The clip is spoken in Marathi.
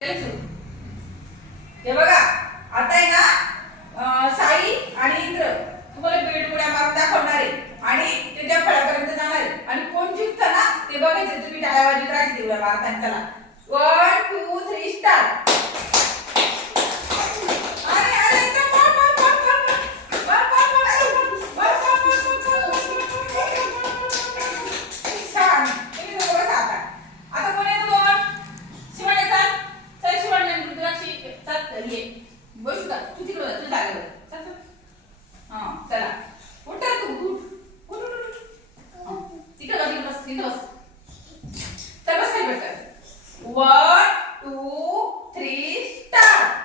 हे बघा आता आहे ना साई आणि इंद्र तुम्हाला बीड उड्या मारून दाखवणार आहे. आणि त्याच्या फळापर्यंत जाणार आहे. आणि कोण जिंकतं ना ते बघायचं. तुम्ही टाळ्या बाजूला राहायची उड्या मारताना चला. तू हा चला उठ रे तू उठ उठ उठ उठ हा, तिकडे बघ, वन टू थ्री स्टार्ट